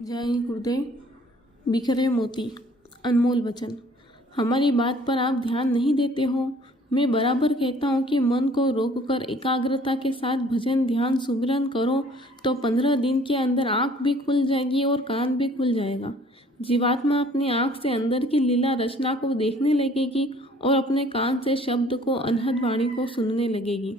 जय गुरुदेव। बिखरे मोती, अनमोल वचन। हमारी बात पर आप ध्यान नहीं देते हो। मैं बराबर कहता हूँ कि मन को रोककर एकाग्रता के साथ भजन ध्यान सुमिरन करो तो 15 दिन के अंदर आँख भी खुल जाएगी और कान भी खुल जाएगा। जीवात्मा अपनी आँख से अंदर की लीला रचना को देखने लगेगी और अपने कान से शब्द को अनहद वाणी को सुनने लगेगी।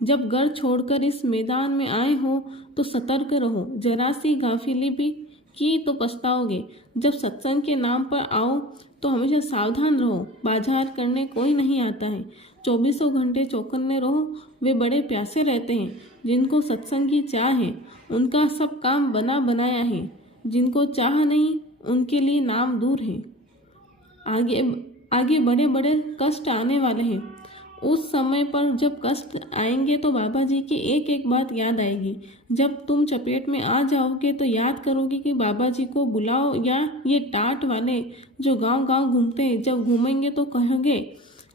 जब घर छोड़कर इस मैदान में आए हो तो सतर्क रहो। जरा सी गाफिली भी की तो पछताओगे। जब सत्संग के नाम पर आओ तो हमेशा सावधान रहो। बाजार करने कोई नहीं आता है। 24 घंटे चौकन्ने रहो। वे बड़े प्यासे रहते हैं जिनको सत्संग की चाह है, उनका सब काम बना बनाया है। जिनको चाह नहीं उनके लिए नाम दूर है। आगे आगे बड़े बड़े कष्ट आने वाले हैं। उस समय पर जब कष्ट आएंगे तो बाबा जी की एक एक बात याद आएगी। जब तुम चपेट में आ जाओगे तो याद करोगे कि बाबा जी को बुलाओ, या ये टाट वाले जो गांव गांव घूमते हैं, जब घूमेंगे तो कहोगे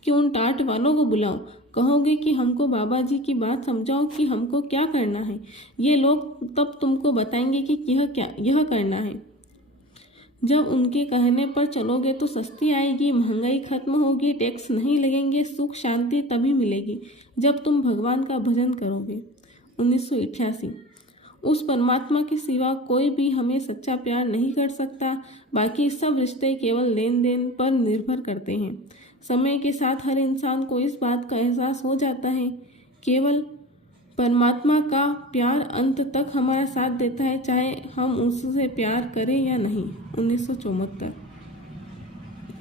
कि उन टाट वालों को बुलाओ। कहोगे कि हमको बाबा जी की बात समझाओ कि हमको क्या करना है। ये लोग तब तुमको बताएंगे कि यह करना है। जब उनके कहने पर चलोगे तो सस्ती आएगी, महंगाई खत्म होगी, टैक्स नहीं लगेंगे, सुख शांति तभी मिलेगी जब तुम भगवान का भजन करोगे। 1988। उस परमात्मा के सिवा कोई भी हमें सच्चा प्यार नहीं कर सकता। बाकी सब रिश्ते केवल लेन देन पर निर्भर करते हैं। समय के साथ हर इंसान को इस बात का एहसास हो जाता है। केवल परमात्मा का प्यार अंत तक हमारा साथ देता है, चाहे हम उससे प्यार करें या नहीं। 1974।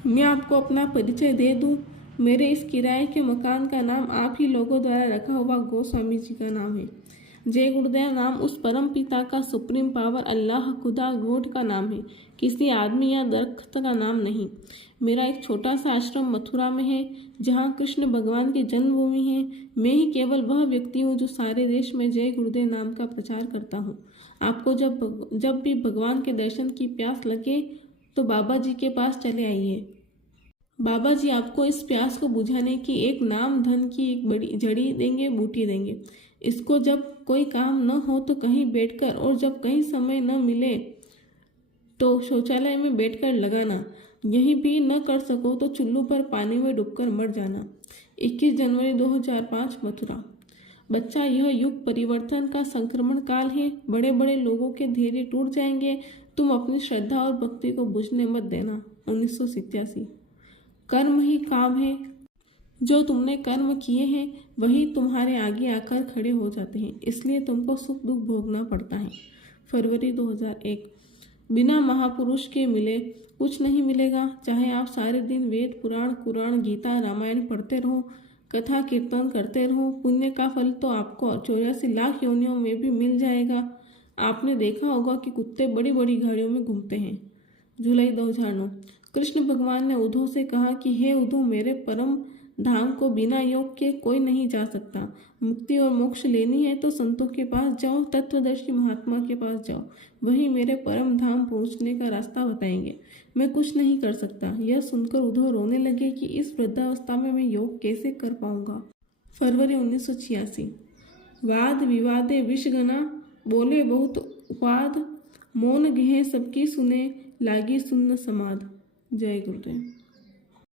मैं आपको अपना परिचय दे दूं। मेरे इस किराए के मकान का नाम आप ही लोगों द्वारा रखा हुआ गोस्वामी जी का नाम है। जय गुरुदेव नाम उस परम पिता का, सुप्रीम पावर अल्लाह खुदा गॉड का नाम है, किसी आदमी या दरख्त का नाम नहीं। मेरा एक छोटा सा आश्रम मथुरा में है जहाँ कृष्ण भगवान की जन्मभूमि है। मैं ही केवल वह व्यक्ति हूँ जो सारे देश में जय गुरुदेव नाम का प्रचार करता हूँ। आपको जब भी भगवान के दर्शन की प्यास लगे तो बाबा जी के पास चले आइए। बाबा जी आपको इस प्यास को बुझाने की एक नाम धन की एक बड़ी जड़ी देंगे, बूटी देंगे। इसको जब कोई काम न हो तो कहीं बैठकर, और जब कहीं समय न मिले तो शौचालय में बैठकर लगाना। यही भी न कर सको तो चुल्लू पर पानी में डूबकर मर जाना। 21 जनवरी 2005 मथुरा। बच्चा, यह युग परिवर्तन का संक्रमण काल है। बड़े बड़े लोगों के धैर्य टूट जाएंगे। तुम अपनी श्रद्धा और भक्ति को बुझने मत देना। 1987। कर्म ही काम है। जो तुमने कर्म किए हैं वही तुम्हारे आगे आकर खड़े हो जाते हैं, इसलिए तुमको सुख दुख भोगना पड़ता है। फरवरी 2001। बिना महापुरुष के मिले कुछ नहीं मिलेगा। चाहे आप सारे दिन वेद पुराण कुरान गीता रामायण पढ़ते रहो, कथा कीर्तन करते रहो, पुण्य का फल तो आपको 84 लाख योनियों में भी मिल जाएगा। आपने देखा होगा कि कुत्ते बड़ी बड़ी गाड़ियों में घूमते हैं। जुलाई 2009। कृष्ण भगवान ने उद्धव से कहा कि हे उद्धव, मेरे परम धाम को बिना योग के कोई नहीं जा सकता। मुक्ति और मोक्ष लेनी है तो संतों के पास जाओ, तत्वदर्शी महात्मा के पास जाओ, वही मेरे परम धाम पहुंचने का रास्ता बताएंगे। मैं कुछ नहीं कर सकता। यह सुनकर उद्धव रोने लगे कि इस वृद्धावस्था में मैं योग कैसे कर पाऊंगा। फरवरी 1986। वाद विवादे विषगना, बोले बहुत उपाद, मौन गहे सबकी सुने, लागी सुन्न समाद। जय गुरुदेव।